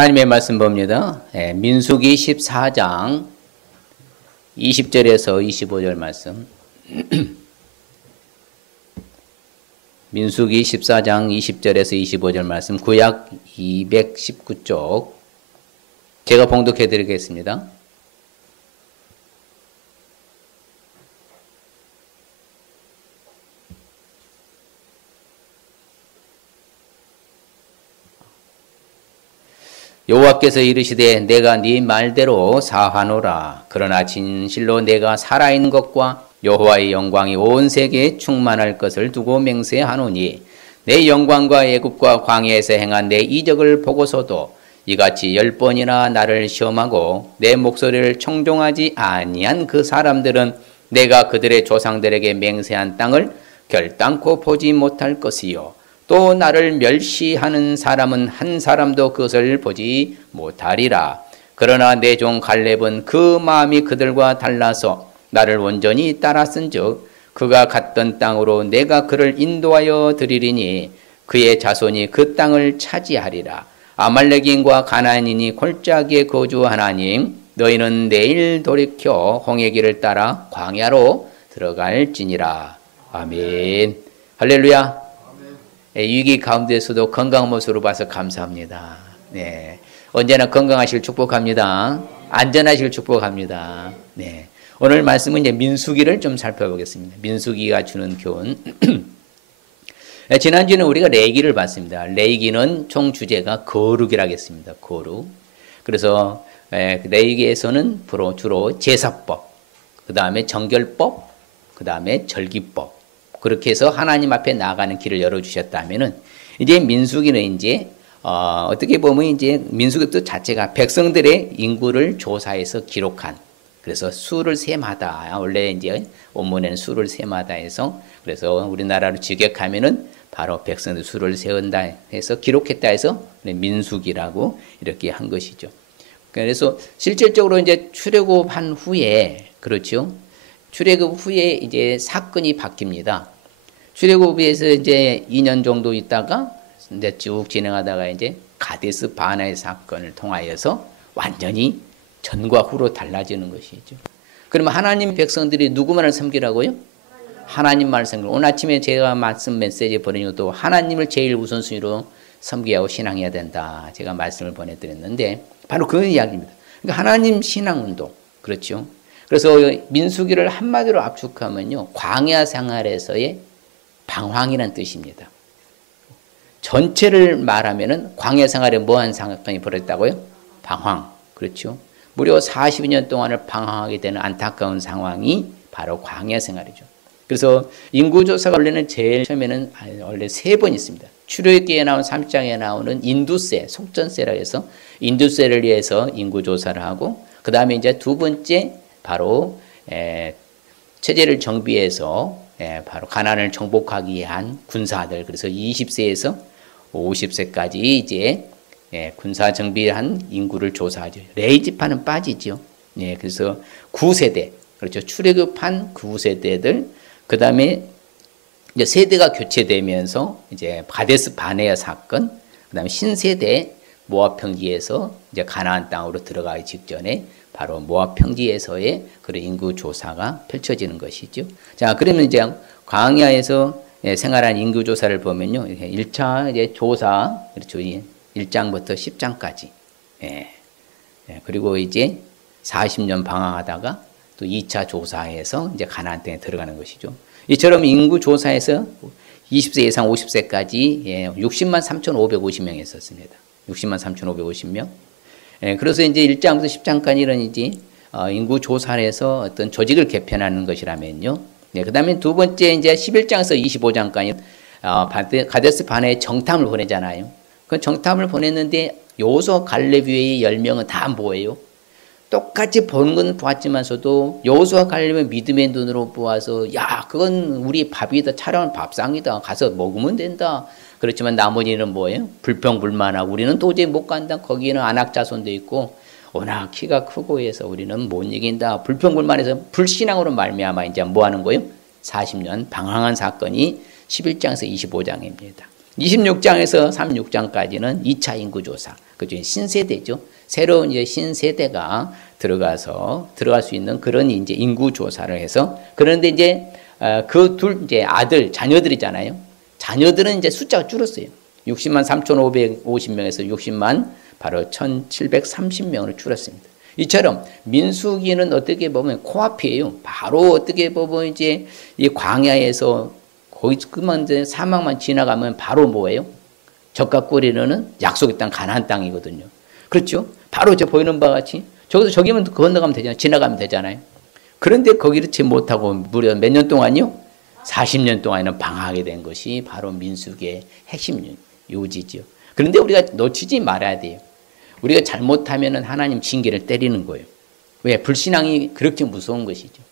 하나님의 말씀 봅니다. 민수기 14장 20절에서 25절 말씀. 민수기 14장 20절에서 25절 말씀, 구약 219쪽 제가 봉독해 드리겠습니다. 여호와께서 이르시되 내가 네 말대로 사하노라. 그러나 진실로 내가 살아있는 것과 여호와의 영광이 온 세계에 충만할 것을 두고 맹세하노니 내 영광과 애굽과 광야에서 행한 내 이적을 보고서도 이같이 10번이나 나를 시험하고 내 목소리를 청종하지 아니한 그 사람들은 내가 그들의 조상들에게 맹세한 땅을 결단코 보지 못할 것이요 또 나를 멸시하는 사람은 한 사람도 그것을 보지 못하리라. 그러나 내 종 갈렙은 그 마음이 그들과 달라서 나를 온전히 따랐은즉 그가 갔던 땅으로 내가 그를 인도하여 드리리니 그의 자손이 그 땅을 차지하리라. 아말렉인과 가나안인이 골짜기에 거주하나니 너희는 내일 돌이켜 홍해길을 따라 광야로 들어갈지니라. 아멘. 할렐루야. 위기 가운데서도 건강한 모습으로 봐서 감사합니다. 네. 언제나 건강하시길 축복합니다. 안전하시길 축복합니다. 네. 오늘 말씀은 이제 민수기를 좀 살펴보겠습니다. 민수기가 주는 교훈. 지난주에는 우리가 레위기를 봤습니다. 레위기는 총 주제가 거룩이라고 했습니다. 거룩. 그래서 레위기에서는 주로 제사법, 그 다음에 정결법, 그 다음에 절기법. 그렇게 해서 하나님 앞에 나아가는 길을 열어주셨다면은, 이제 민수기는 이제, 어떻게 보면 이제 민수기 뜻 자체가 백성들의 인구를 조사해서 기록한, 그래서 수를 세마다, 원래 이제 원문에는 수를 세마다 해서, 그래서 우리나라로 직역하면은 바로 백성들 수를 세운다 해서 기록했다 해서 민수기라고 이렇게 한 것이죠. 그래서 실질적으로 이제 출애굽한 후에, 그렇죠. 출애굽 후에 이제 사건이 바뀝니다. 출애굽에서 이제 2년 정도 있다가 이제 쭉 진행하다가 이제 가데스 바네아의 사건을 통하여서 완전히 전과 후로 달라지는 것이죠. 그러면 하나님 백성들이 누구만을 섬기라고요? 하나님만을 섬기라고. 오늘 아침에 제가 말씀 메시지 보낸 것도 하나님을 제일 우선순위로 섬기게 하고 신앙해야 된다. 제가 말씀을 보내드렸는데 바로 그 이야기입니다. 그러니까 하나님 신앙운동. 그렇죠. 그래서 민수기를 한마디로 압축하면요, 광야 생활에서의 방황이라는 뜻입니다. 전체를 말하면은 광야 생활에 뭐한 사건이 벌어졌다고요? 방황. 그렇죠. 무려 40년 동안을 방황하게 되는 안타까운 상황이 바로 광야 생활이죠. 그래서 인구조사가 원래는 제일 처음에는 원래 3번 있습니다. 출애굽기에 나온 3장에 나오는 인두세, 속전세라고 해서 인두세를 위해서 인구조사를 하고, 그 다음에 이제 두 번째 바로 체제를 정비해서 바로 가나안을 정복하기 위한 군사들, 그래서 20세에서 50세까지 이제 군사 정비한 인구를 조사하죠. 레위 지파는 빠지죠. 그래서 9세대, 그렇죠. 출애굽한 9세대들, 그 다음에 이제 세대가 교체되면서 이제 가데스 바네아 사건, 그 다음에 신세대 모압 평지에서 이제 가나안 땅으로 들어가기 직전에 바로 모압 평지에서의 그런 인구 조사가 펼쳐지는 것이죠. 자, 그러면 이제 광야에서 생활한 인구 조사를 보면요, 1차 이제 조사, 그렇죠. 1장부터 10장까지. 그리고 이제 40년 방황하다가 또 2차 조사에서 이제 가나안 땅에 들어가는 것이죠. 이처럼 인구 조사에서 20세 이상 50세까지 60만 3,550명 했었습니다. 60만 3,550명. 그래서 이제 1장부터 10장까지 이런 이제 인구 조사를 해서 어떤 조직을 개편하는 것이라면요. 그 다음에 두 번째 이제 11장에서 25장까지 가데스 바네아에 정탐을 보내잖아요. 그 정탐을 보냈는데 여호수아 갈렙 외의 10명은 다 뭐예요? 똑같이 보는 건 보았지만서도 여호수아 갈렙의 믿음의 눈으로 보아서 야, 그건 우리 밥이다, 차려온 밥상이다, 가서 먹으면 된다. 그렇지만 나머지는 뭐예요? 불평불만하고 우리는 도저히 못 간다. 거기에는 안악 자손도 있고 워낙 키가 크고 해서 우리는 못 이긴다. 불평불만해서 불신앙으로 말미암아 이제 뭐 하는 거예요? 40년 방황한 사건이 11장에서 25장입니다. 26장에서 36장까지는 2차 인구조사, 그중에 신세대죠. 새로운 이제 신세대가 들어갈 수 있는 그런 이제 인구조사를 해서, 그런데 이제 그 둘 이제 아들, 자녀들이잖아요. 자녀들은 이제 숫자가 줄었어요. 60만 3,550명에서 60만 바로 1,730명으로 줄었습니다. 이처럼 민수기는 어떻게 보면 코앞이에요. 바로 어떻게 보면 이제 이 광야에서 거기 그만 이제 사막만 지나가면 바로 뭐예요? 젖과 꿀이르는 약속의 땅 가나안 땅이거든요. 그렇죠? 바로 저 보이는 바와 같이 저기서 저기면 건너가면 되잖아요. 지나가면 되잖아요. 그런데 거기를 채 못하고 무려 몇 년 동안요? 40년 동안은 방황하게 된 것이 바로 민수기의 핵심 요지죠. 그런데 우리가 놓치지 말아야 돼요. 우리가 잘못하면 하나님 징계를 때리는 거예요. 왜? 불신앙이 그렇게 무서운 것이죠.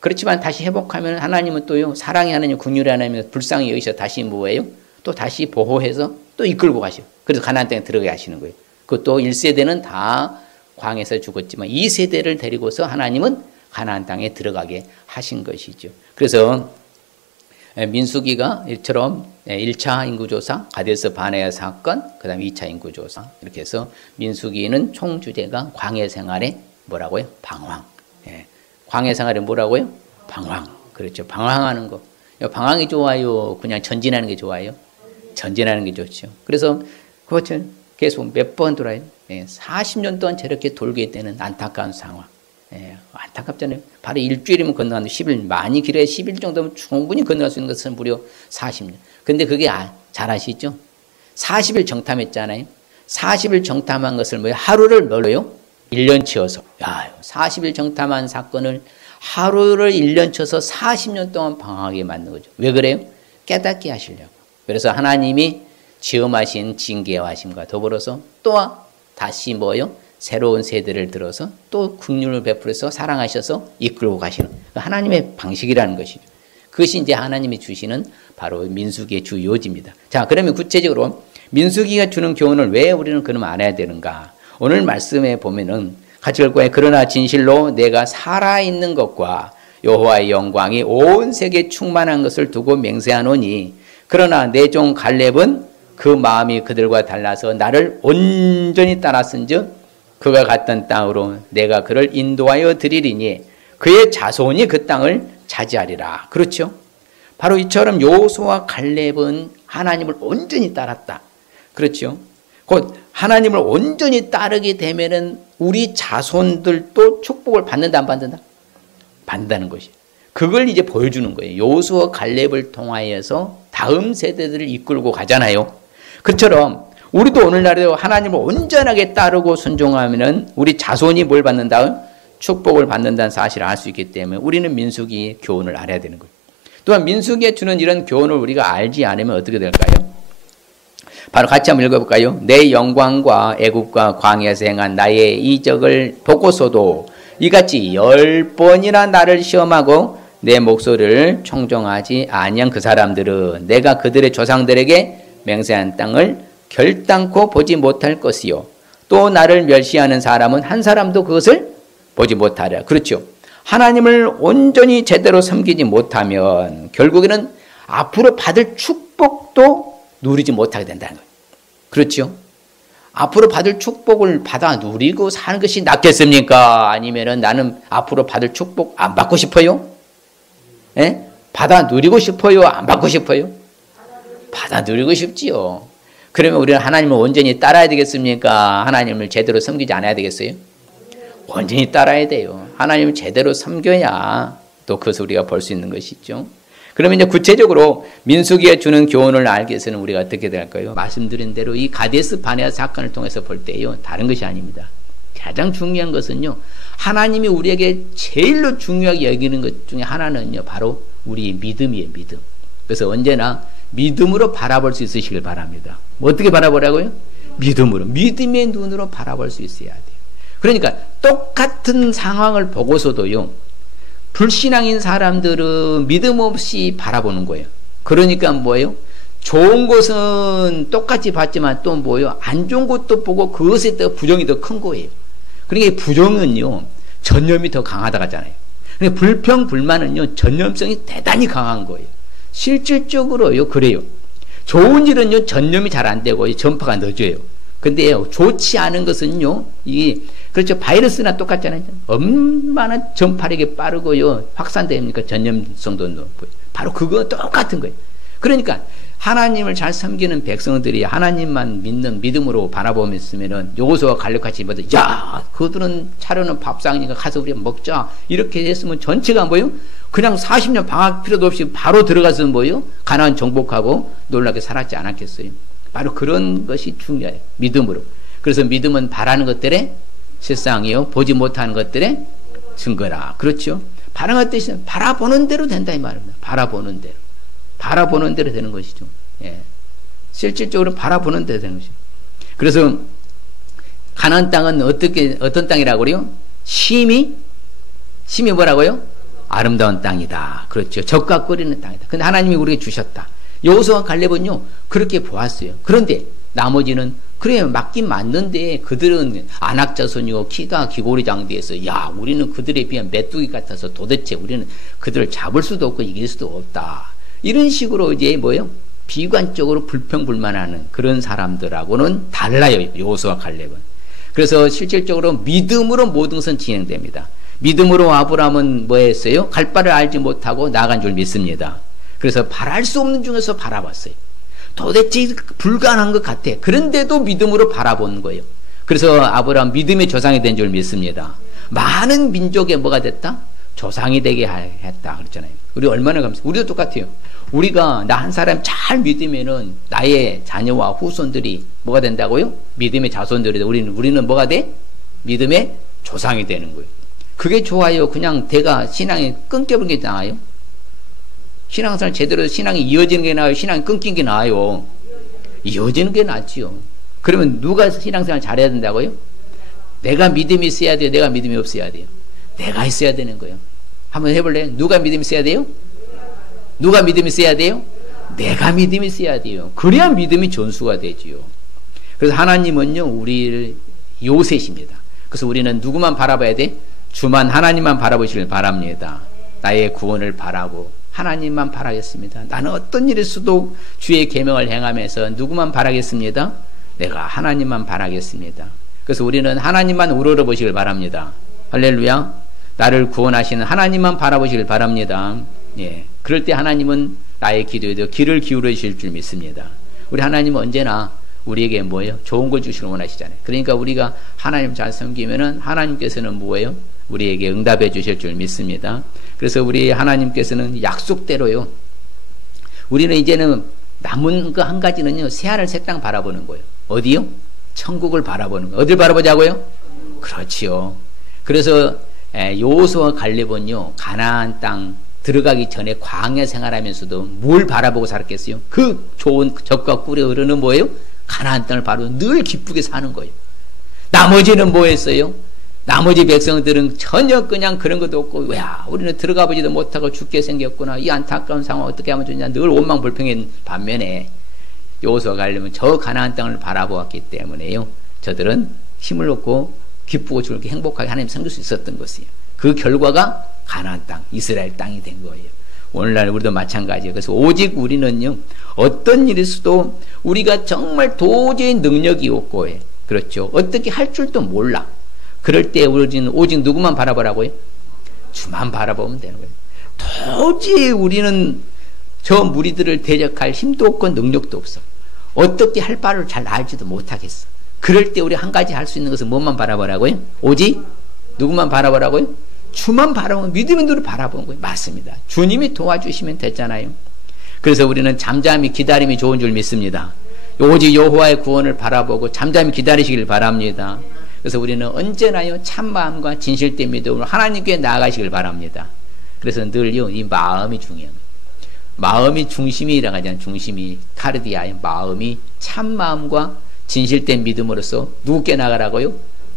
그렇지만 다시 회복하면 하나님은 또요, 사랑의 하나님, 긍휼의 하나님에서 불쌍히 여기서 다시 뭐예요? 또 다시 보호해서 또 이끌고 가시고, 그래서 가나안 땅에 들어가게 하시는 거예요. 그것도 1세대는 다 광에서 죽었지만 2세대를 데리고서 하나님은 가나안 땅에 들어가게 하신 것이죠. 그래서 민수기가 이처럼 1차 인구조사, 가데스 바네아 사건, 그 다음에 2차 인구조사, 이렇게 해서 민수기는 총 주제가 광야 생활의 뭐라고요? 방황. 광야 생활의 뭐라고요? 방황. 그렇죠. 방황하는 거. 방황이 좋아요? 그냥 전진하는 게 좋아요? 전진하는 게 좋죠. 그래서 그것을 계속 몇 번 돌아요? 40년 동안 저렇게 돌게 되는 안타까운 상황. 안타깝잖아요. 바로 일주일이면 건너가는데 10일, 많이 길어야 10일 정도면 충분히 건너갈 수 있는 것은 무려 40년. 근데 그게 잘 아시죠? 40일 정탐했잖아요. 40일 정탐한 것을 뭐예요? 하루를 뭘로요? 1년 치어서. 40일 정탐한 사건을 하루를 1년 쳐서 40년 동안 방황하게 만든 거죠. 왜 그래요? 깨닫게 하시려고. 그래서 하나님이 지음하신 징계와 하심과 더불어서 또 다시 뭐요? 새로운 세대를 들어서 또 긍휼을 베풀어서 사랑하셔서 이끌고 가시는 하나님의 방식이라는 것이죠. 그것이 이제 하나님이 주시는 바로 민수기의 주 요지입니다. 자, 그러면 구체적으로 민수기가 주는 교훈을 왜 우리는 그러면 알아야 되는가? 오늘 말씀에 보면은 같이 볼 거예요. 그러나 진실로 내가 살아있는 것과 여호와의 영광이 온 세계에 충만한 것을 두고 맹세하노니, 그러나 내 종 갈렙은 그 마음이 그들과 달라서 나를 온전히 따랐은즉 그가 갔던 땅으로 내가 그를 인도하여 드리리니 그의 자손이 그 땅을 차지하리라. 그렇죠? 바로 이처럼 여호수아와 갈렙은 하나님을 온전히 따랐다. 그렇죠? 곧 하나님을 온전히 따르게 되면은 우리 자손들도 축복을 받는다, 안 받는다? 받는다는 것이. 그걸 이제 보여주는 거예요. 여호수아와 갈렙을 통하여서 다음 세대들을 이끌고 가잖아요. 그처럼 우리도 오늘날에도 하나님을 온전하게 따르고 순종하면은 우리 자손이 뭘 받는다? 축복을 받는다는 사실을 알 수 있기 때문에 우리는 민수기 교훈을 알아야 되는 거예요. 또한 민수기에 주는 이런 교훈을 우리가 알지 않으면 어떻게 될까요? 바로 같이 한번 읽어볼까요? 내 영광과 애국과 광야에서 행한 나의 이적을 보고서도 이같이 10번이나 나를 시험하고 내 목소리를 청종하지 아니한 그 사람들은 내가 그들의 조상들에게 맹세한 땅을 결단코 보지 못할 것이요 또 나를 멸시하는 사람은 한 사람도 그것을 보지 못하리라. 그렇죠. 하나님을 온전히 제대로 섬기지 못하면 결국에는 앞으로 받을 축복도 누리지 못하게 된다는 거예요. 그렇죠. 앞으로 받을 축복을 받아 누리고 사는 것이 낫겠습니까? 아니면은 나는 앞으로 받을 축복 안 받고 싶어요? 예? 받아 누리고 싶어요? 안 받고 싶어요? 받아 누리고 싶지요. 그러면 우리는 하나님을 온전히 따라야 되겠습니까? 하나님을 제대로 섬기지 않아야 되겠어요? 온전히 따라야 돼요. 하나님을 제대로 섬겨야 또 그것을 우리가 볼 수 있는 것이죠. 그러면 이제 구체적으로 민수기에 주는 교훈을 알기 위해서는 우리가 어떻게 될까요? 말씀드린 대로 이 가데스 바네아 사건을 통해서 볼 때요, 다른 것이 아닙니다. 가장 중요한 것은요, 하나님이 우리에게 제일로 중요하게 여기는 것 중에 하나는요, 바로 우리의 믿음이에요, 믿음. 그래서 언제나 믿음으로 바라볼 수 있으시길 바랍니다. 어떻게 바라보라고요? 믿음으로. 믿음의 눈으로 바라볼 수 있어야 돼요. 그러니까 똑같은 상황을 보고서도요, 불신앙인 사람들은 믿음 없이 바라보는 거예요. 그러니까 뭐예요? 좋은 것은 똑같이 봤지만 또 뭐예요? 안 좋은 것도 보고 그것에 더 부정이 더 큰 거예요. 그러니까 부정은요, 전념이 더 강하다 하잖아요. 그러니까 불평, 불만은요, 전념성이 대단히 강한 거예요. 실질적으로요, 그래요. 좋은 일은요, 전염이 잘 안 되고 전파가 늦어요. 근데요, 좋지 않은 것은요, 그렇죠. 바이러스나 똑같잖아요. 얼마나 전파력이 빠르고요, 확산됩니까? 전염성도 높고요. 바로 그거 똑같은 거예요. 그러니까, 하나님을 잘 섬기는 백성들이 하나님만 믿는 믿음으로 바라보면 있으면은 여호수아와 갈렙같이 뭐든 야 그들은 차려놓은 밥상이니까 가서 우리 먹자 이렇게 했으면 전체가 뭐요? 그냥 40년 방학 필요도 없이 바로 들어가서 뭐요? 가나안 정복하고 놀랍게 살았지 않았겠어요? 바로 그런 것이 중요해요. 믿음으로. 그래서 믿음은 바라는 것들에 실상이요 보지 못하는 것들에 증거라. 그렇죠? 바라는 것들이 바라보는 대로 된다 이 말입니다. 바라보는 대로. 바라보는 대로 되는 것이죠. 예. 실질적으로 바라보는 대로 되는 것이죠. 그래서 가나안 땅은 어떤 땅이라고 그래요? 심이 뭐라고요? 아름다운 땅이다. 그렇죠. 젖과 끓이는 땅이다. 근데 하나님이 우리에게 주셨다. 여호수아와 갈렙은요 그렇게 보았어요. 그런데 나머지는 그래 맞긴 맞는데 그들은 안악자손이고 키가 기고리 장대에서 야 우리는 그들에 비하면 메뚜기 같아서 도대체 우리는 그들을 잡을 수도 없고 이길 수도 없다. 이런 식으로 이제 뭐예요? 비관적으로 불평불만하는 그런 사람들하고는 달라요. 여호수아와 갈렙은. 그래서 실질적으로 믿음으로 모든 것은 진행됩니다. 믿음으로 아브라함은 뭐 했어요? 갈 바를 알지 못하고 나간 줄 믿습니다. 그래서 바랄 수 없는 중에서 바라봤어요. 도대체 불가능한 것 같아. 그런데도 믿음으로 바라본 거예요. 그래서 아브라함 믿음의 조상이 된 줄 믿습니다. 많은 민족의 뭐가 됐다? 조상이 되게 했다 그랬잖아요. 우리 얼마나 감사해요. 우리도 똑같아요. 우리가 나 한 사람 잘 믿으면은 나의 자녀와 후손들이 뭐가 된다고요? 믿음의 자손들이 우리는 뭐가 돼? 믿음의 조상이 되는 거예요. 그게 좋아요. 그냥 내가 신앙이 끊겨버린 게 나아요? 신앙생활 제대로 신앙이 이어지는 게 나아요? 신앙이 끊긴 게 나아요? 이어지는 게 낫지요. 그러면 누가 신앙생활 잘해야 된다고요? 내가 믿음이 있어야 돼요? 내가 믿음이 없어야 돼요? 내가 있어야 되는 거예요. 한번 해볼래요? 누가 믿음이 있어야 돼요? 누가 믿음이 있어야 돼요? 내가 믿음이 있어야 돼요. 그래야 믿음이 전수가 되지요. 그래서 하나님은요 우리를 요새십니다. 그래서 우리는 누구만 바라봐야 돼? 주만 하나님만 바라보시길 바랍니다. 나의 구원을 바라고 하나님만 바라겠습니다. 나는 어떤 일일 수도 주의 계명을 행하면서 누구만 바라겠습니다? 내가 하나님만 바라겠습니다. 그래서 우리는 하나님만 우러러보시길 바랍니다. 할렐루야. 나를 구원하시는 하나님만 바라보시길 바랍니다. 예. 그럴 때 하나님은 나의 기도에도 귀를 기울여 주실 줄 믿습니다. 우리 하나님은 언제나 우리에게 뭐예요? 좋은 걸 주시길 원하시잖아요. 그러니까 우리가 하나님 잘 섬기면은 하나님께서는 뭐예요? 우리에게 응답해 주실 줄 믿습니다. 그래서 우리 하나님께서는 약속대로요. 우리는 이제는 남은 거 한 가지는요. 새하늘 새 땅 바라보는 거예요. 어디요? 천국을 바라보는 거예요. 어딜 바라보자고요? 그렇지요. 그래서 여호수아와 갈렙은요. 가나안 땅 들어가기 전에 광야 생활하면서도 뭘 바라보고 살았겠어요? 그 좋은 젖과 꿀이 흐르는 뭐예요? 가나안 땅을 바로 늘 기쁘게 사는 거예요. 나머지는 뭐 했어요? 나머지 백성들은 전혀 그냥 그런 것도 없고 야 우리는 들어가 보지도 못하고 죽게 생겼구나. 이 안타까운 상황 어떻게 하면 좋냐. 늘 원망불평인 반면에 여호수아가 갈렙은 저 가나안 땅을 바라보았기 때문에요. 저들은 힘을 얻고 기쁘고 즐겁게 행복하게 하나님 섬길 수 있었던 것이에요. 그 결과가 가나안 땅, 이스라엘 땅이 된 거예요. 오늘날 우리도 마찬가지예요. 그래서 오직 우리는요. 어떤 일일 수도 우리가 정말 도저히 능력이 없고 그렇죠. 어떻게 할 줄도 몰라. 그럴 때 우리는 오직 누구만 바라보라고요? 주만 바라보면 되는 거예요. 도저히 우리는 저 무리들을 대적할 힘도 없고 능력도 없어. 어떻게 할 바를 잘 알지도 못하겠어. 그럴 때 우리 한 가지 할 수 있는 것은 뭐만 바라보라고요? 오직 누구만 바라보라고요? 주만 바라보면 믿음의 눈으로 바라보는 거예요. 맞습니다. 주님이 도와주시면 됐잖아요. 그래서 우리는 잠잠히 기다림이 좋은 줄 믿습니다. 오직 여호와의 구원을 바라보고 잠잠히 기다리시길 바랍니다. 그래서 우리는 언제나요 참마음과 진실된 믿음으로 하나님께 나아가시길 바랍니다. 그래서 늘요 이 마음이 중요합니다. 마음이 중심이라고 하잖아요. 중심이 카르디아의 마음이 참마음과 진실된 믿음으로써 누구께 나아가라고요?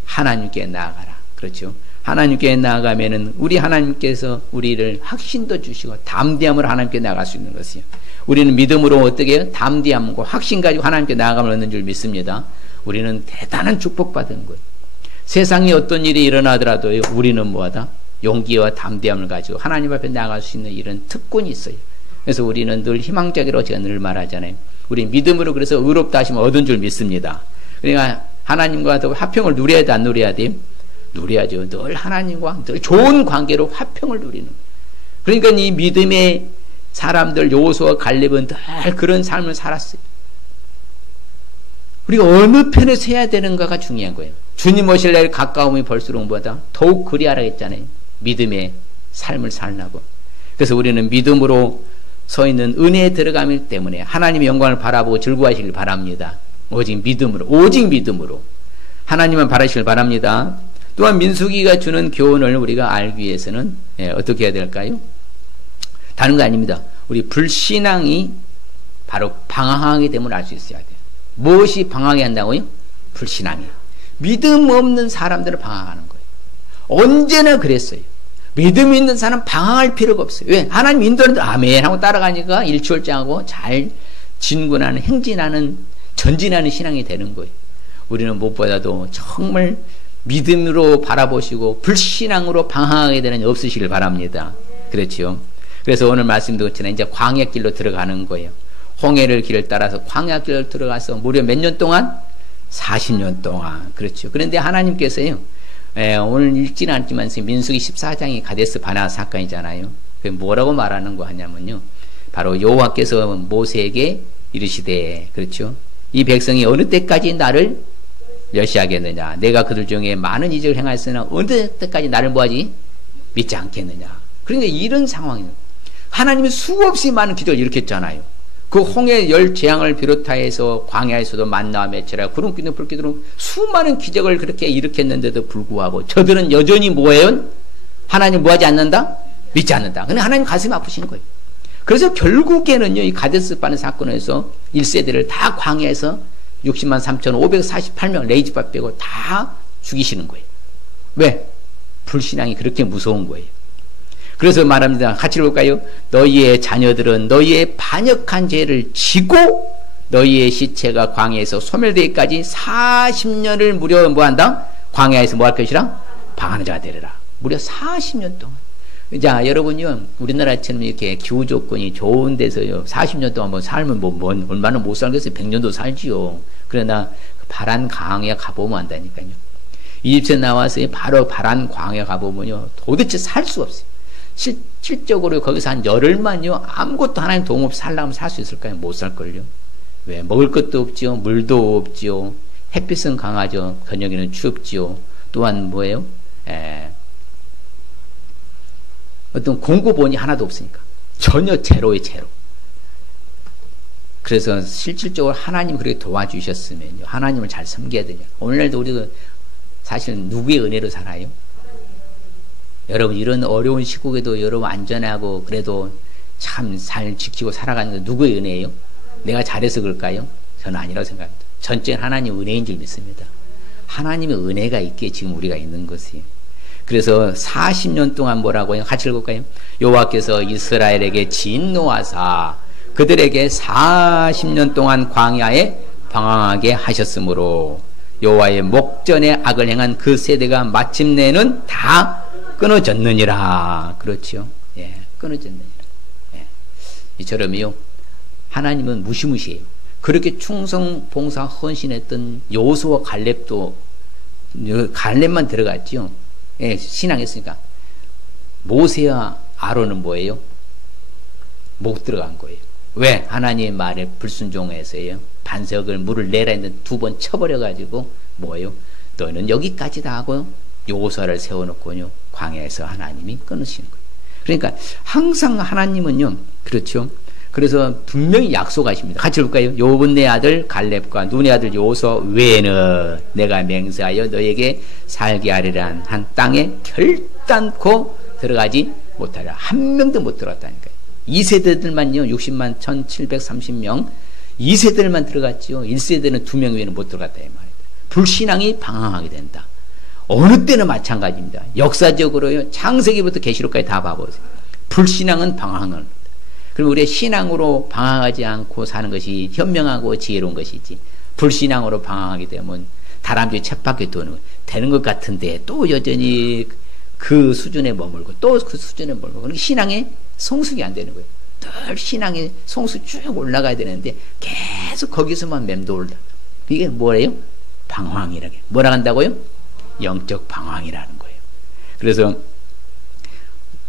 하나님께 나아가라. 그렇죠. 하나님께 나아가면은 우리 하나님께서 우리를 확신도 주시고 담대함으로 하나님께 나아갈 수 있는 것이요. 우리는 믿음으로 어떻게 해요? 담대함과 확신 가지고 하나님께 나아감을 얻는 줄 믿습니다. 우리는 대단한 축복받은 거예요. 세상에 어떤 일이 일어나더라도 우리는 뭐하다? 용기와 담대함을 가지고 하나님 앞에 나아갈 수 있는 이런 특권이 있어요. 그래서 우리는 늘 희망적으로 제가 늘 말하잖아요. 우리 믿음으로 그래서 의롭다 하시면 얻은 줄 믿습니다. 그러니까 하나님과 더 화평을 누려야 돼, 안 누려야 돼? 누려야죠. 늘 하나님과 늘 좋은 관계로 화평을 누리는. 그러니까 이 믿음의 사람들 여호수아와 갈렙은 늘 그런 삶을 살았어요. 우리가 어느 편에 서야 되는가가 중요한 거예요. 주님 오실 날 가까움이 볼수록 뭐다? 더욱 그리하라 했잖아요. 믿음의 삶을 살라고. 그래서 우리는 믿음으로 서 있는 은혜에 들어가기 때문에 하나님의 영광을 바라보고 즐거워하시길 바랍니다. 오직 믿음으로 하나님만 바라시길 바랍니다. 또한 민수기가 주는 교훈을 우리가 알기 위해서는 어떻게 해야 될까요? 다른 거 아닙니다. 우리 불신앙이 바로 방황하게 되면 알 수 있어야 돼요. 무엇이 방황하게 한다고요? 불신앙이. 믿음 없는 사람들은 방황하는 거예요. 언제나 그랬어요. 믿음 있는 사람은 방황할 필요가 없어요. 왜? 하나님 인도하는데 아멘 하고 따라가니까 일취월장하고 잘 진군하는, 행진하는, 전진하는 신앙이 되는 거예요. 우리는 무엇보다도 정말 믿음으로 바라보시고 불신앙으로 방황하게 되는 일 없으시길 바랍니다. 그렇죠? 그래서 오늘 말씀도 그렇잖아요. 이제 광야길로 들어가는 거예요. 홍해를 길을 따라서 광야길로 들어가서 무려 몇 년 동안? 40년 동안. 그렇죠. 그런데 하나님께서요, 오늘 읽지는 않지만 민수기 14장이 가데스 바네아 사건이잖아요. 그 뭐라고 말하는 거 하냐면요. 바로 여호와께서 모세에게 이르시되, 그렇죠. 이 백성이 어느 때까지 나를 멸시하겠느냐. 내가 그들 중에 많은 이적을 행하였으나 어느 때까지 나를 뭐하지? 믿지 않겠느냐. 그러니까 이런 상황이에요. 하나님이 수없이 많은 기적을 일으켰잖아요. 그 홍해 열 재앙을 비롯하여서 광야에서도 만나와 메추라 구름기둥 불기둥 수많은 기적을 그렇게 일으켰는데도 불구하고 저들은 여전히 뭐예요? 하나님 뭐하지 않는다? 믿지 않는다. 근데 하나님 가슴이 아프신 거예요. 그래서 결국에는요, 이 가데스 바네아 사건에서 1세대를 다 광야에서 60만 3,548명 레이지바 빼고 다 죽이시는 거예요. 왜? 불신앙이 그렇게 무서운 거예요. 그래서 말합니다. 같이 볼까요? 너희의 자녀들은 너희의 반역한 죄를 지고 너희의 시체가 광야에서 소멸되기까지 40년을 무려 뭐한다? 광야에서 뭐 할 것이라? 방하는 자가 되리라. 무려 40년 동안. 자, 여러분요, 우리나라처럼 이렇게 기후 조건이 좋은 데서요, 40년 동안 뭐 살면 얼마나 못 살겠어요? 100년도 살지요. 그러나 바란 광야 가보면 안다니까요. 이집트에 나와서 바로 바란 광야 가보면요, 도대체 살 수 없어요. 실적으로 거기서 한 열흘만요, 아무것도 하나님 도움 없이 살려면 살 수 있을까요? 못 살걸요. 왜? 먹을 것도 없지요. 물도 없지요. 햇빛은 강하죠. 저녁에는 춥지요. 또한 뭐예요? 어떤 공급원이 하나도 없으니까. 전혀 제로의 제로. 그래서 실질적으로 하나님 그렇게 도와주셨으면요, 하나님을 잘 섬겨야 되냐. 오늘날도 우리가 사실 누구의 은혜로 살아요? 여러분, 이런 어려운 시국에도 여러분 안전하고 그래도 참 잘 지키고 살아가는 건 누구의 은혜예요? 내가 잘해서 그럴까요? 저는 아니라고 생각합니다. 전적인 하나님 은혜인 줄 믿습니다. 하나님의 은혜가 있기에 지금 우리가 있는 것이에요. 그래서 40년 동안 뭐라고요? 같이 읽을까요? 여호와께서 이스라엘에게 진노하사 그들에게 40년 동안 광야에 방황하게 하셨으므로 여호와의 목전에 악을 행한 그 세대가 마침내는 다 끊어졌느니라. 그렇죠. 예, 끊어졌느니라. 예. 이처럼요, 하나님은 무시무시해요. 그렇게 충성, 봉사, 헌신했던 여호수아와 갈렙도, 갈렙만 들어갔죠. 예, 신앙했으니까. 모세와 아론은 뭐예요? 못 들어간 거예요. 왜? 하나님의 말에 불순종해서요. 반석을 물을 내라 했는데 2번 쳐버려가지고 뭐예요? 너는 여기까지다 하고 여호수아를 세워놓고요, 광야에서 하나님이 끊으시는 거예요. 그러니까 항상 하나님은요, 그렇죠. 그래서 분명히 약속하십니다. 같이 볼까요? 요분네 아들 갈렙과 눈의 아들 여호수아 외에는 내가 맹세하여 너에게 살게 하리란 한 땅에 결단코 들어가지 못하리라. 한 명도 못 들어갔다니까요. 2세대들만요, 60만 1730명, 2세대들만 들어갔지요. 1세대는 2명 외에는 못 들어갔다 이 말입니다. 불신앙이 방황하게 된다. 어느 때는 마찬가지입니다. 역사적으로요, 창세기부터 계시록까지 다 봐보세요. 불신앙은 방황을. 그럼 우리의 신앙으로 방황하지 않고 사는 것이 현명하고 지혜로운 것이지, 불신앙으로 방황하게 되면 다람쥐 쳇바퀴 도는 되는 것 같은데 또 여전히 그 수준에 머물고 또 그 수준에 머물고, 그러니까 신앙의 성숙이 안 되는 거예요. 늘 신앙의 송수 쭉 올라가야 되는데 계속 거기서만 맴돌다. 이게 뭐예요? 방황이라게. 뭐라 한다고요? 영적 방황이라는 거예요. 그래서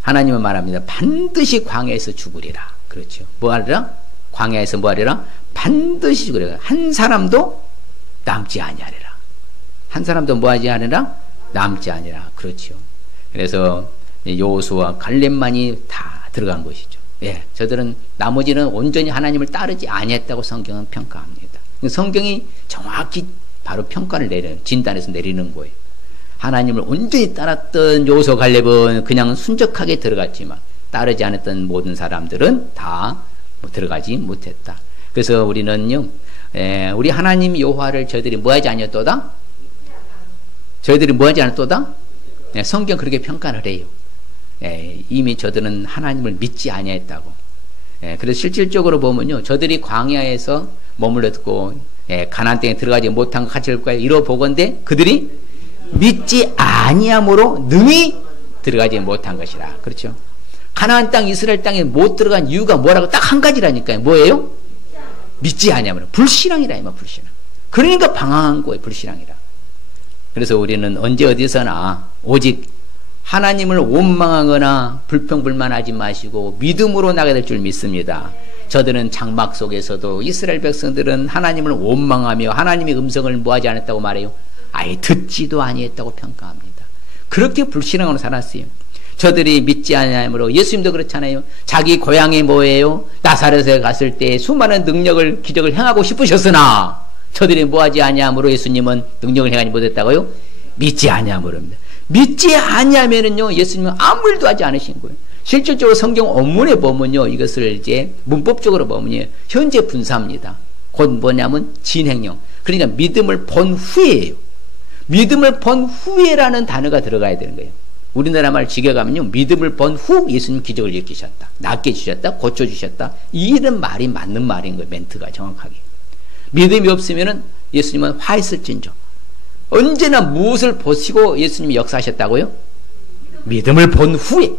하나님은 말합니다. 반드시 광야에서 죽으리라. 그렇죠. 뭐 하리라? 광야에서 뭐 하리라? 반드시 죽으리라. 한 사람도 남지 아니하리라. 한 사람도 뭐 하지 않으라? 남지 아니라. 그렇죠. 그래서 여호수아와 갈렙만이 다 들어간 것이죠. 예, 저들은 나머지는 온전히 하나님을 따르지 아니했다고 성경은 평가합니다. 성경이 정확히 바로 평가를 진단해서 내리는 거예요. 하나님을 온전히 따랐던 여호수아 갈렙은 그냥 순적하게 들어갔지만 따르지 않았던 모든 사람들은 다 들어가지 못했다. 그래서 우리는요, 우리 하나님 여호와를 저희들이 뭐하지 아니었도다? 저희들이 뭐하지 않았도다? 성경 그렇게 평가를 해요. 이미 저들은 하나님을 믿지 아니했다고. 그래서 실질적으로 보면요, 저들이 광야에서 머물렀고 가나안 땅에 들어가지 못한 것 같이 이뤄보건대 그들이 믿지 아니함으로 능히 들어가지 못한 것이라. 그렇죠? 가나안 땅 이스라엘 땅에 못 들어간 이유가 뭐라고 딱 한 가지라니까요. 뭐예요? 믿지 아니함으로. 불신앙이라 이마 불신앙. 그러니까 방황한 거예요. 불신앙이라. 그래서 우리는 언제 어디서나 오직 하나님을 원망하거나 불평불만하지 마시고 믿음으로 나가야 될 줄 믿습니다. 저들은 장막 속에서도 이스라엘 백성들은 하나님을 원망하며 하나님의 음성을 뭐하지 않았다고 말해요? 아예 듣지도 아니했다고 평가합니다. 그렇게 불신앙으로 살았어요. 저들이 믿지 아니함으로 예수님도 그렇잖아요. 자기 고향이 뭐예요? 나사렛에 갔을 때 수많은 능력을 기적을 행하고 싶으셨으나 저들이 뭐하지 아니함으로 예수님은 능력을 행하지 못했다고요? 믿지 아니함으로입니다. 믿지 아니하면은요, 예수님은 아무 일도 하지 않으신 거예요. 실질적으로 성경 원문에 보면요, 이것을 이제 문법적으로 보면요, 현재 분사입니다. 곧 뭐냐면 진행형. 그러니까 믿음을 본 후에예요. 믿음을 본 후에라는 단어가 들어가야 되는 거예요. 우리나라 말 직역하면요, 믿음을 본 후 예수님 기적을 일으키셨다. 낫게 주셨다. 고쳐주셨다. 이런 말이 맞는 말인 거예요. 멘트가 정확하게. 믿음이 없으면은 예수님은 화했을진저. 언제나 무엇을 보시고 예수님이 역사하셨다고요? 믿음을 본 후에.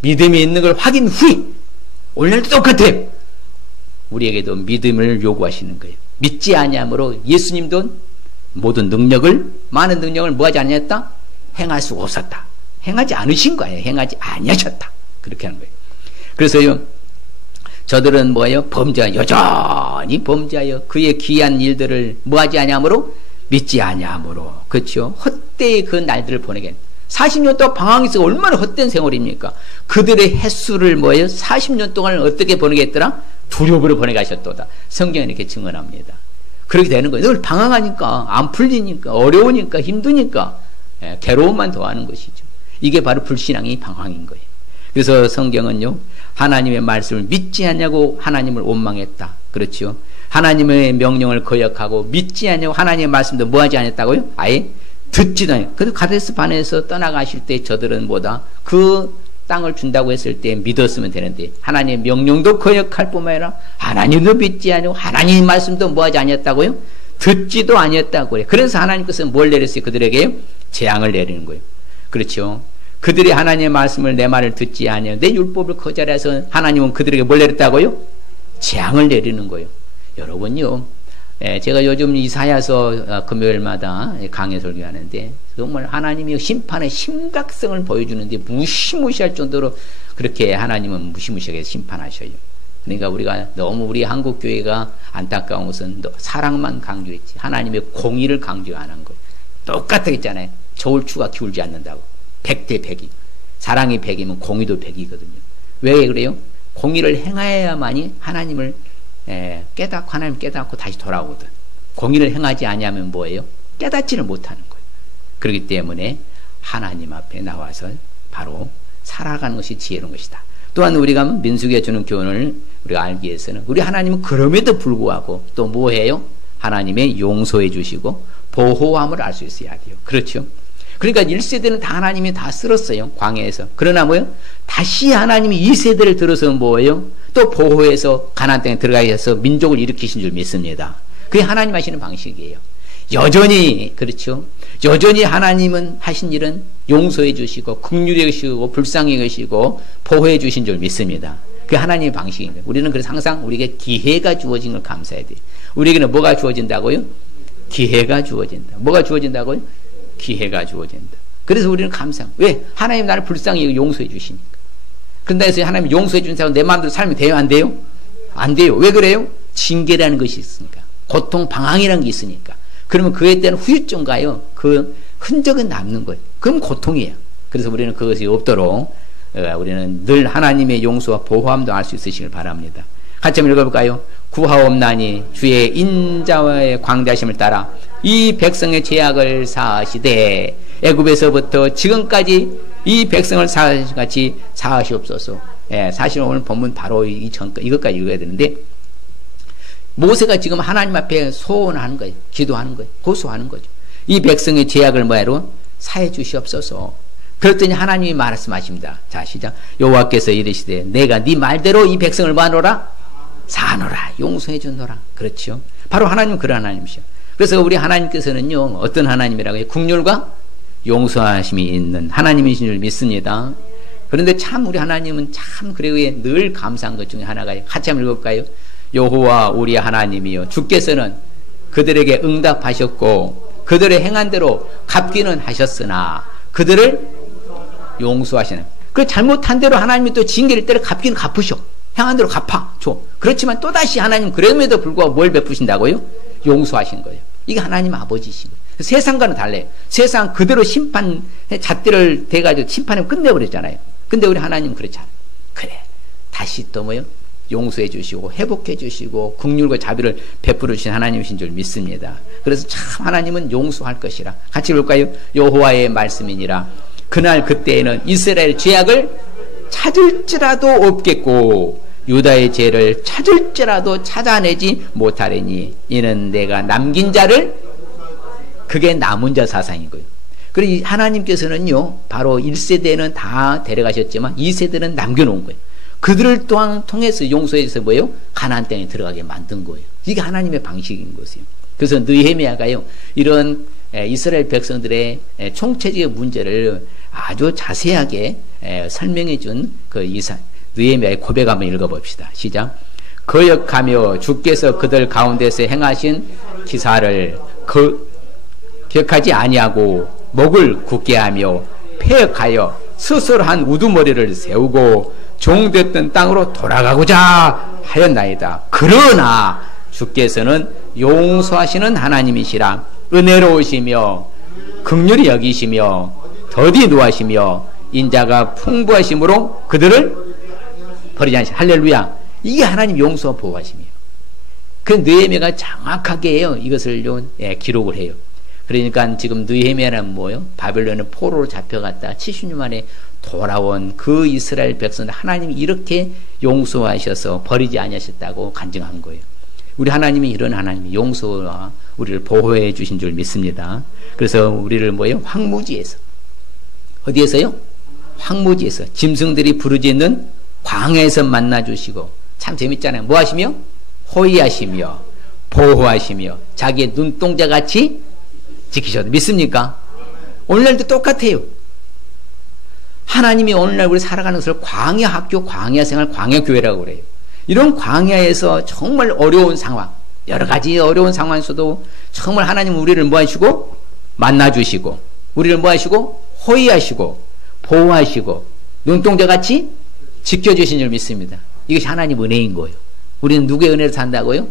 믿음이 있는 걸 확인 후에. 오늘도 똑같아요. 우리에게도 믿음을 요구하시는 거예요. 믿지 아니함으로 예수님도 모든 능력을, 많은 능력을 뭐하지 않았다? 행할 수가 없었다. 행하지 않으신 거예요. 행하지 아니하셨다. 그렇게 하는 거예요. 그래서요, 저들은 뭐예요? 범죄하, 여전히 범죄하여 그의 귀한 일들을 뭐하지 아니함으로? 믿지 아니함으로. 그렇죠? 헛되이 그 날들을 보내게. 40년 동안 방황에서 얼마나 헛된 생활입니까? 그들의 횟수를 뭐예요? 40년 동안 어떻게 보내겠더라? 두렵으로 보내가셨도다. 성경은 이렇게 증언합니다. 그렇게 되는 거예요. 늘 방황하니까, 안 풀리니까, 어려우니까, 힘드니까, 괴로움만 더하는 것이죠. 이게 바로 불신앙이 방황인 거예요. 그래서 성경은요, 하나님의 말씀을 믿지 않냐고 하나님을 원망했다. 그렇죠? 하나님의 명령을 거역하고 믿지 않냐고 하나님의 말씀도 뭐하지 않았다고요? 아예 듣지도 않아요. 그래서 가데스 반에서 떠나가실 때 저들은 뭐다? 그 땅을 준다고 했을 때 믿었으면 되는데 하나님의 명령도 거역할 뿐만 아니라 하나님도 믿지 않냐고 하나님의 말씀도 뭐하지 않았다고요? 듣지도 아니었다고요. 그래서 하나님께서 뭘 내렸어요? 그들에게 재앙을 내리는 거예요. 그렇죠? 그들이 하나님의 말씀을 내 말을 듣지 아니하고 내 율법을 거절해서 하나님은 그들에게 뭘 내렸다고요? 재앙을 내리는 거예요. 여러분요, 제가 요즘 이사야서 금요일마다 강해 설교하는데 정말 하나님이 심판의 심각성을 보여주는데 무시무시할 정도로 그렇게 하나님은 무시무시하게 심판하셔요. 그러니까 우리가 너무 우리 한국 교회가 안타까운 것은 사랑만 강조했지 하나님의 공의를 강조 안 한 거예요. 똑같았잖아요. 저울추가 기울지 않는다고. 100대 100이. 사랑이 100이면 공의도 100이거든요. 왜 그래요? 공의를 행하여야만이 하나님을 깨닫고 하나님 깨닫고 다시 돌아오거든. 공의를 행하지 아니하면 뭐예요? 깨닫지를 못하는 거예요. 그렇기 때문에 하나님 앞에 나와서 바로 살아가는 것이 지혜로운 것이다. 또한 우리가 민수기가 주는 교훈을 우리가 알기 위해서는 우리 하나님은 그럼에도 불구하고 또 뭐해요? 하나님의 용서해 주시고 보호함을 알 수 있어야 돼요. 그렇죠? 그러니까 1세대는 다 하나님이 다 쓸었어요. 광야에서. 그러나 뭐예요? 다시 하나님이 2세대를 들어서 뭐예요? 또 보호해서 가나안 땅에 들어가게 해서 민족을 일으키신 줄 믿습니다. 그게 하나님 하시는 방식이에요. 여전히 그렇죠. 여전히 하나님은 하신 일은 용서해 주시고 긍휼히 여기시고 불쌍히 여기시고 보호해 주신 줄 믿습니다. 그게 하나님의 방식입니다. 우리는 그래서 항상 우리에게 기회가 주어진 걸 감사해야 돼요. 우리에게는 뭐가 주어진다고요? 기회가 주어진다. 뭐가 주어진다고요? 기회가 주어진다. 그래서 우리는 감사합니다. 왜? 하나님 나를 불쌍히 용서해 주시니까. 근데 해서 하나님 용서해 주신 사람 내 마음대로 살면 돼요? 안 돼요? 안 돼요. 왜 그래요? 징계라는 것이 있으니까. 고통, 방황이라는 게 있으니까. 그러면 그에 대한 후유증과요, 그 흔적은 남는 거예요. 그럼 고통이에요. 그래서 우리는 그것이 없도록 우리는 늘 하나님의 용서와 보호함도 알 수 있으시길 바랍니다. 같이 한번 읽어볼까요? 구하옵나니 주의 인자와의 광대하심을 따라 이 백성의 죄악을 사하시되 애굽에서부터 지금까지 이 백성을 같이 사하시옵소서. 예, 사실 오늘 본문 바로 이것까지 읽어야 되는데, 모세가 지금 하나님 앞에 소원하는 거예요. 기도하는 거예요. 호소하는 거죠. 이 백성의 죄악을 뭐야로? 사해 주시옵소서. 그랬더니 하나님이 말씀하십니다. 자, 시작. 여호와께서 이르시되 내가 네 말대로 이 백성을 뭐하노라? 사하노라. 용서해 주노라. 그렇죠. 바로 하나님은 그런 하나님이시죠. 그래서 우리 하나님께서는요, 어떤 하나님이라고요? 긍휼과 용서하심이 있는 하나님이신 줄 믿습니다. 그런데 참 우리 하나님은 참 그래 늘 감사한 것 중에 하나가 같이 한번 읽어볼까요? 여호와 우리 하나님이요 주께서는 그들에게 응답하셨고 그들의 행한 대로 갚기는 하셨으나 그들을 용서하시는, 그 잘못한 대로 하나님이 또 징계를 때려 갚기는 갚으셔. 행한 대로 갚아 줘. 그렇지만 또다시 하나님 그럼에도 불구하고 뭘 베푸신다고요? 용서하신 거예요. 이게 하나님 아버지신 거예요. 세상과는 달라요. 세상 그대로 심판 잣대를 대가지고 심판을 끝내버렸잖아요. 근데 우리 하나님은 그렇지 않아요. 그래 다시 또 뭐요? 용서해 주시고 회복해 주시고 긍휼과 자비를 베풀어 주신 하나님이신 줄 믿습니다. 그래서 참 하나님은 용서할 것이라. 같이 볼까요? 여호와의 말씀이니라. 그날 그때에는 이스라엘 죄악을 찾을지라도 없겠고 유다의 죄를 찾을지라도 찾아내지 못하리니 이는 내가 남긴 자를, 그게 남은 자 사상인 거예요. 그리고 하나님께서는요 바로 1세대는 다 데려가셨지만 2세대는 남겨놓은 거예요. 그들을 또한 통해서 용서해서 뭐예요? 가나안 땅에 들어가게 만든 거예요. 이게 하나님의 방식인 것이에요. 그래서 느헤미야가요 이런 이스라엘 백성들의 총체적인 문제를 아주 자세하게 설명해 준 그 느헤미야의 고백 한번 읽어봅시다. 시작. 거역하며 주께서 그들 가운데서 행하신 기사를 기억하지 아니하고 목을 굳게 하며 폐역하여 스스로 한 우두머리를 세우고 종됐던 땅으로 돌아가고자 하였나이다. 그러나 주께서는 용서하시는 하나님이시라. 은혜로우시며 긍휼히 여기시며 더디 노하시며 인자가 풍부하심으로 그들을 버리지 않으시. 할렐루야. 이게 하나님 용서와 보호하심이에요. 그 느헤미야가 정확하게 이것을 기록을 해요. 그러니까 지금 느헤미야는 뭐예요? 바벨론의 포로로 잡혀갔다 70년 만에 돌아온 그 이스라엘 백성들 하나님이 이렇게 용서하셔서 버리지 아니하셨다고 간증한 거예요. 우리 하나님이 이런 하나님이 용서와 우리를 보호해 주신 줄 믿습니다. 그래서 우리를 뭐예요? 황무지에서, 어디에서요? 황무지에서 짐승들이 부르짖는 광야에서 만나주시고, 참 재밌잖아요. 뭐 하시며? 호의하시며 보호하시며 자기의 눈동자같이 지키셔도 믿습니까? 오늘날도 똑같아요. 하나님이 오늘날 우리 살아가는 것을 광야 학교, 광야 생활, 광야 교회라고 그래요. 이런 광야에서 정말 어려운 상황, 여러 가지 어려운 상황에서도 정말 하나님 우리를 뭐 하시고? 만나주시고, 우리를 뭐 하시고? 호의하시고, 보호하시고, 눈동자같이 지켜주신 줄 믿습니다. 이것이 하나님 은혜인 거예요. 우리는 누구의 은혜를 산다고요?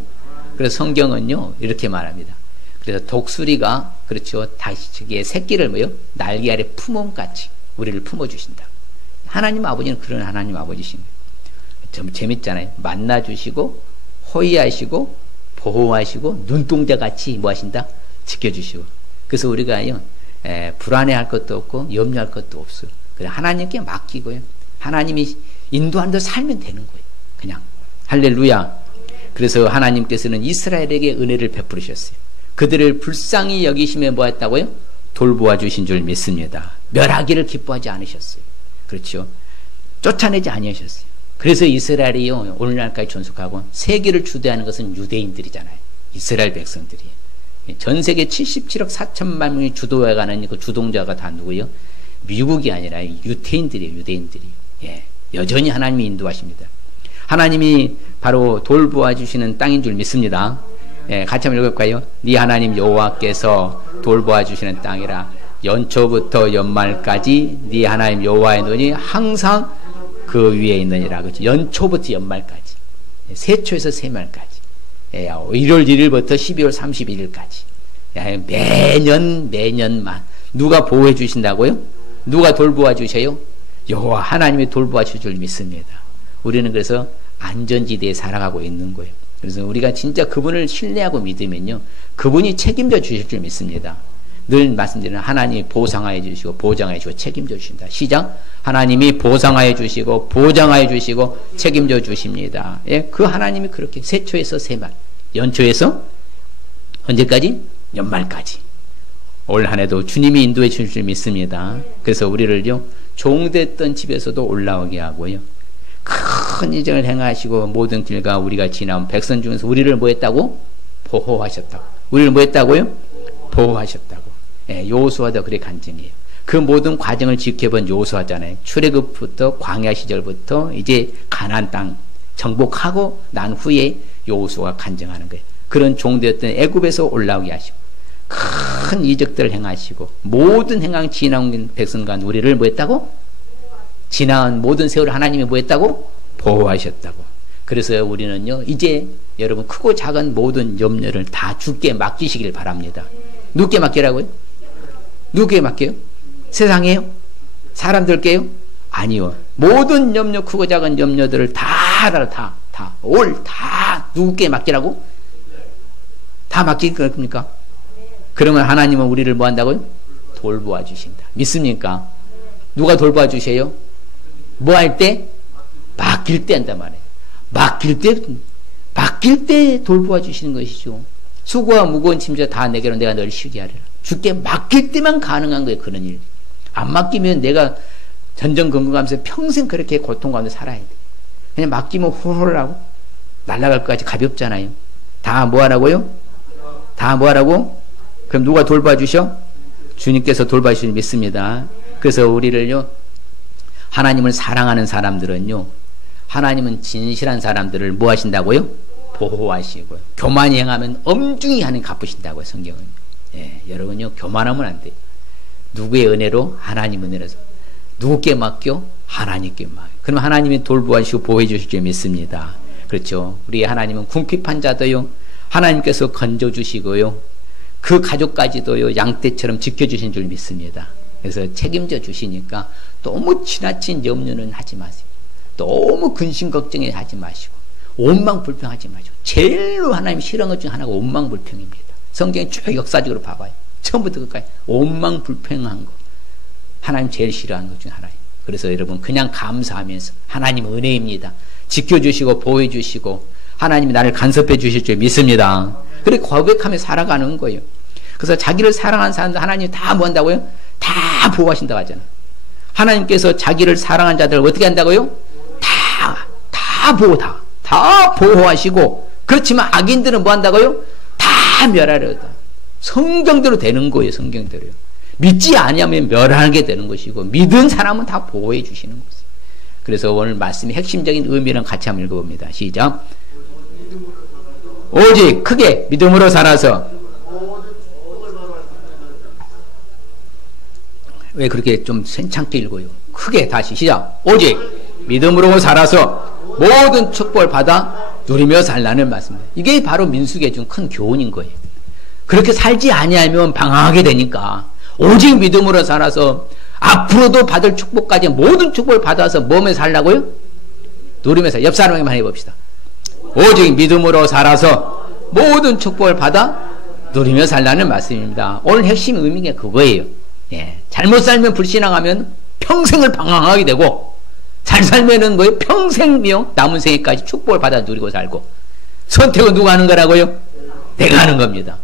그래서 성경은요, 이렇게 말합니다. 그래서 독수리가, 그렇죠, 다시치기의 새끼를 뭐요? 날개 아래 품음같이 우리를 품어주신다. 하나님 아버지는 그런 하나님 아버지신 거예요. 좀 재밌잖아요. 만나주시고, 호의하시고, 보호하시고, 눈동자같이 뭐 하신다? 지켜주시고. 그래서 우리가요, 불안해할 것도 없고, 염려할 것도 없어요. 그냥 하나님께 맡기고요. 하나님이 인도한 대로 살면 되는 거예요. 그냥. 할렐루야. 그래서 하나님께서는 이스라엘에게 은혜를 베푸셨어요. 그들을 불쌍히 여기심에 뭐 했다고요? 돌보아 주신 줄 믿습니다. 멸하기를 기뻐하지 않으셨어요. 그렇죠? 쫓아내지 아니하셨어요. 그래서 이스라엘이요, 오늘날까지 존속하고 세계를 주도하는 것은 유대인들이잖아요. 이스라엘 백성들이. 전 세계 77억 4천만 명이 주도해가는 그 주동자가 다 누구요? 미국이 아니라 유대인들이에요. 유대인들이. 예, 여전히 하나님이 인도하십니다. 하나님이 바로 돌보아 주시는 땅인 줄 믿습니다. 예, 같이 한번 읽어볼까요? 네 하나님 여호와께서 돌보아 주시는 땅이라. 연초부터 연말까지 네 하나님 여호와의 눈이 항상 그 위에 있느니라. 그렇죠? 연초부터 연말까지, 세초에서 세말까지, 1월 1일부터 12월 31일까지 매년만 누가 보호해 주신다고요? 누가 돌보아 주셔요? 여호와 하나님이 돌보아 주실 줄 믿습니다. 우리는 그래서 안전지대에 살아가고 있는 거예요. 그래서 우리가 진짜 그분을 신뢰하고 믿으면요, 그분이 책임져 주실 줄 믿습니다. 늘 말씀드리는 하나님이 보상하여 주시고 보장하여 주시고 책임져 주신다. 시작. 하나님이 보상하여 주시고 보장하여 주시고 책임져 주십니다. 예, 그 하나님이 그렇게 세초에서 세말, 연초에서 언제까지? 연말까지. 올 한 해도 주님이 인도해 주실 줄 믿습니다. 그래서 우리를요, 종됐던 집에서도 올라오게 하고요, 큰 이적을 행하시고 모든 길과 우리가 지나온 백성 중에서 우리를 뭐 했다고? 보호하셨다고. 우리를 뭐 했다고요? 보호하셨다고. 예, 여호수아도 그래 간증이에요. 그 모든 과정을 지켜본 여호수아잖아요. 출애굽부터 광야 시절부터 이제 가나안 땅 정복하고 난 후에 여호수아가 간증하는 거예요. 그런 종되었던 애굽에서 올라오게 하시고 큰 이적들을 행하시고 모든 행황 지나온 백성과 우리를 뭐 했다고? 지나온 모든 세월을 하나님이 뭐 했다고? 보호하셨다고. 그래서 우리는요, 이제 여러분 크고 작은 모든 염려를 다 주께 맡기시길 바랍니다. 누구께 맡기라고요? 누구께 맡겨요? 세상에요? 사람들께요? 아니요. 모든 염려, 크고 작은 염려들을 다 누구께 맡기라고? 다 맡길 겁니까? 그러면 하나님은 우리를 뭐 한다고요? 돌보아 주신다. 믿습니까? 누가 돌보아 주세요? 뭐 할 때? 맡길 때 한단 말이에요. 맡길 때 돌보아 주시는 것이죠. 수고와 무거운 짐져 다 내게로 내가 널 쉬게 하리라. 주께 맡길 때만 가능한 거예요. 그런 일. 안 맡기면 내가 전전긍긍하면서 평생 그렇게 고통 가운데 살아야 돼. 그냥 맡기면 훌훌 하고 날아갈 것까지 가볍잖아요. 다 뭐 하라고요? 다 뭐 하라고? 그럼 누가 돌봐 주셔? 주님께서 돌봐 주시는 믿습니다. 그래서 우리를요, 하나님을 사랑하는 사람들은요, 하나님은 진실한 사람들을 뭐 하신다고요? 보호하시고요. 교만히 행하면 엄중히 하는 갚으신다고요, 성경은. 예, 여러분요, 교만하면 안 돼요. 누구의 은혜로? 하나님 은혜로서. 누구께 맡겨? 하나님께 맡겨. 그럼 하나님이 돌보아주시고 보호해 주실 줄 믿습니다. 그렇죠. 우리 하나님은 궁핍한 자도요, 하나님께서 건져주시고요, 그 가족까지도요, 양떼처럼 지켜주신 줄 믿습니다. 그래서 책임져 주시니까 너무 지나친 염려는 하지 마세요. 너무 근심 걱정해 하지 마시고 원망불평하지 마시고. 제일로 하나님이 싫어하는 것 중 하나가 원망불평입니다. 성경에 쭉 역사적으로 봐봐요. 처음부터 끝까지 원망불평한 거 하나님 제일 싫어하는 것 중 하나예요. 그래서 여러분 그냥 감사하면서 하나님 은혜입니다. 지켜주시고 보호해주시고 하나님이 나를 간섭해 주실 줄 믿습니다. 그렇게 고백하며 살아가는 거예요. 그래서 자기를 사랑하는 사람들 하나님이 다 뭐 한다고요? 다 보호하신다고 하잖아요. 하나님께서 자기를 사랑한 자들을 어떻게 한다고요? 다 보호하시고, 그렇지만 악인들은 뭐 한다고요? 다 멸하려다. 성경대로 되는 거예요. 성경대로요. 믿지 아니하면 멸하게 되는 것이고, 믿은 사람은 다 보호해 주시는 것이에요. 그래서 오늘 말씀의 핵심적인 의미랑 같이 한번 읽어봅니다. 시작. 오직 크게 믿음으로 살아서. 왜 그렇게 좀 센창게 읽어요? 크게 다시 시작. 오직 믿음으로 살아서 모든 축복을 받아 누리며 살라는 말씀입니다. 이게 바로 민수기에 준 큰 교훈인 거예요. 그렇게 살지 아니하면 방황하게 되니까 오직 믿음으로 살아서 앞으로도 받을 축복까지 모든 축복을 받아서 몸에 살라고요? 누리면서 옆 사람에게만 해봅시다. 오직 믿음으로 살아서 모든 축복을 받아 누리며 살라는 말씀입니다. 오늘 핵심 의미가 그거예요. 예, 잘못 살면 불신앙하면 평생을 방황하게 되고, 잘 살면은 뭐예요? 평생이요, 남은 생애까지 축복을 받아 누리고 살고. 선택은 누가 하는 거라고요? 내가 하는 겁니다.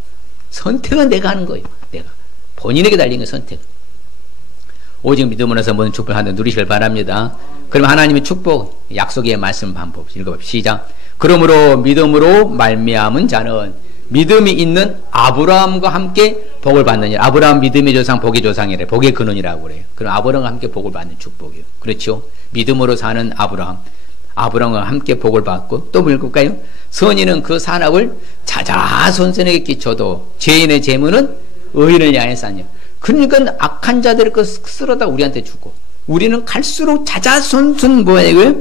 선택은 내가 하는 거예요. 내가 본인에게 달린 건 선택. 오직 믿음으로서 모든 축복을 하나 누리시길 바랍니다. 그럼 하나님의 축복 약속의 말씀 반복 읽어봅시다. 시작. 그러므로 믿음으로 말미암은 자는 믿음이 있는 아브라함과 함께 복을 받느니라. 아브라함 믿음의 조상, 복의 조상이래. 복의 근원이라고 그래요. 그럼 아브라함과 함께 복을 받는 축복이에요. 그렇죠? 믿음으로 사는 아브라함. 아브라함과 함께 복을 받고 또 볼까요? 선인은 그 산업을 자자손손에게 끼쳐도 죄인의 재물은 의인을 향해 쌓냐. 그러니까 악한 자들의 그 쓸어다 우리한테 주고 우리는 갈수록 자자손손 뭐예요?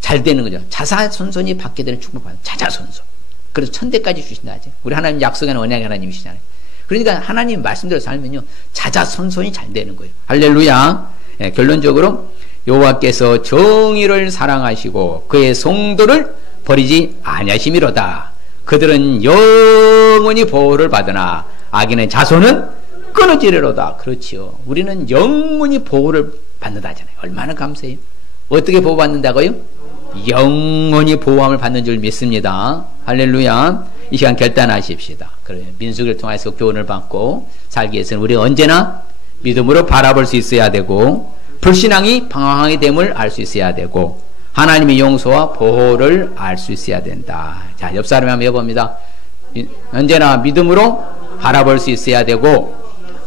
잘 되는 거죠. 자자손손이 받게 되는 축복받는 자자손손. 그래서 천대까지 주신다 하죠. 우리 하나님 약속하는 언약의 하나님이시잖아요. 그러니까 하나님 말씀대로 살면요 자자손손이 잘 되는 거예요. 할렐루야. 예, 결론적으로 여호와께서 정의를 사랑하시고 그의 성도를 버리지 아니하심이로다. 그들은 영원히 보호를 받으나 악인의 자손은 끊어지리로다. 그렇지요. 우리는 영원히 보호를 받는다 하잖아요. 얼마나 감사해요. 어떻게 보호받는다고요? 영원히 보호함을 받는 줄 믿습니다. 할렐루야. 이 시간 결단하십시다. 그래요. 민수기를 통해서 교훈을 받고 살기 위해서는 우리 언제나 믿음으로 바라볼 수 있어야 되고 불신앙이 방황하게 됨을 알 수 있어야 되고 하나님의 용서와 보호를 알 수 있어야 된다. 자, 옆 사람이 한번 해봅니다. 언제나 믿음으로 바라볼 수 있어야 되고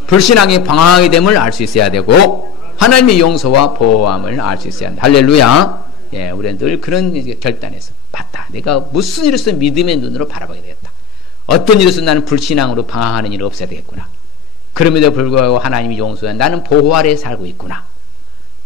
불신앙이 방황하게 됨을 알 수 있어야 되고 하나님의 용서와 보호함을 알 수 있어야 한다. 할렐루야. 예, 우리는 늘 그런 결단에서 맞다. 내가 무슨 일로서 믿음의 눈으로 바라보게 되겠다. 어떤 일로서 나는 불신앙으로 방황하는 일이 없어야 되겠구나. 그럼에도 불구하고 하나님이 용서해 나는 보호 아래에 살고 있구나.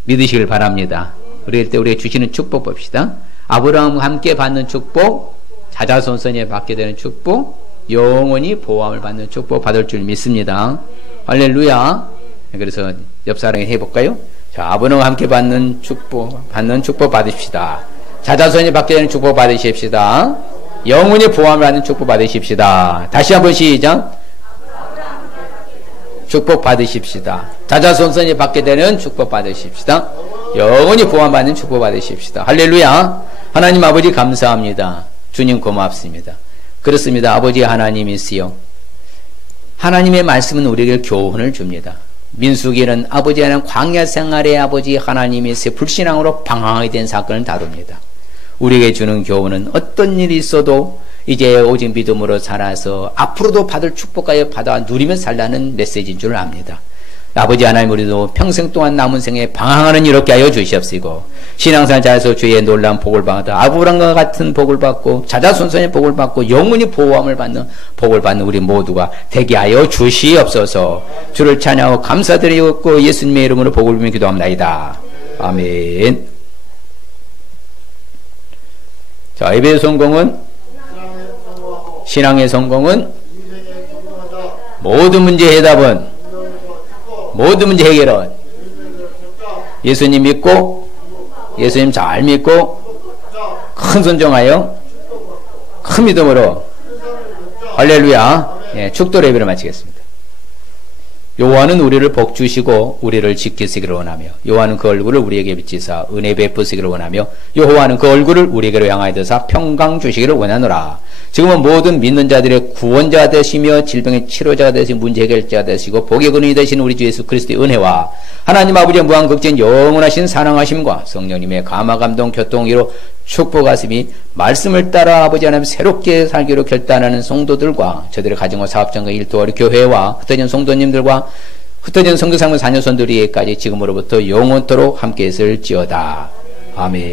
믿으시길 바랍니다. 우리 때 우리에게 주시는 축복 봅시다. 아브라함과 함께 받는 축복, 자자손손에 받게 되는 축복, 영원히 보호함을 받는 축복 받을 줄 믿습니다. 할렐루야. 그래서 옆 사람이 해볼까요? 자, 아브라함과 함께 받는 축복 받으십시다. 자자손이 받게 되는 축복 받으십시다. 영원히 보호함을 받는 축복 받으십시다. 다시 한번 시작. 축복 받으십시다. 자자손손이 받게 되는 축복 받으십시다. 영원히 보호함 받는 축복 받으십시다. 할렐루야. 하나님 아버지 감사합니다. 주님 고맙습니다. 그렇습니다. 아버지 하나님이시여 하나님의 말씀은 우리에게 교훈을 줍니다. 민수기는 아버지 하나님 광야 생활의 아버지 하나님이시여 불신앙으로 방황하게 된 사건을 다룹니다. 우리에게 주는 교훈은 어떤 일이 있어도 이제 오직 믿음으로 살아서 앞으로도 받을 축복까지 받아 누리며 살라는 메시지인 줄 압니다. 아버지 하나님 우리도 평생 동안 남은 생에 방황하는 이렇게 하여 주시옵시고 신앙생활 잘해서 주의 놀라운 복을 받아 아브라함과 같은 복을 받고 자자손손의 복을 받고 영원히 보호함을 받는 복을 받는 우리 모두가 되게 하여 주시옵소서. 주를 찬양하고 감사드리고 예수님의 이름으로 복을 빌며 기도합니다. 아멘. 자, 예배의 성공은 신앙의 성공은 모든 문제 해답은 모든 문제 해결은 예수님 믿고 예수님 잘 믿고 큰 순종하여 큰 믿음으로 할렐루야. 예, 축도 예배를 마치겠습니다. 여호와는 우리를 복 주시고 우리를 지키시기를 원하며 여호와는 그 얼굴을 우리에게 비치사 은혜 베푸시기를 원하며 여호와는 그 얼굴을 우리에게로 향하여 드사 평강 주시기를 원하노라. 지금은 모든 믿는 자들의 구원자가 되시며 질병의 치료자가 되시고 문제 해결자가 되시고 복의 근원이 되신 우리 주 예수 그리스도의 은혜와 하나님 아버지의 무한극진 영원하신 사랑하심과 성령님의 감화 감동 교통이로 축복하심이 말씀을 따라 아버지 하나님 새롭게 살기로 결단하는 성도들과 저들의 가정과 사업장과 일터와 우리 교회와 흩어진 성도님들과 흩어진 성교상문 자녀손들에게까지 지금으로부터 영원토록 함께 있을지어다. 아멘.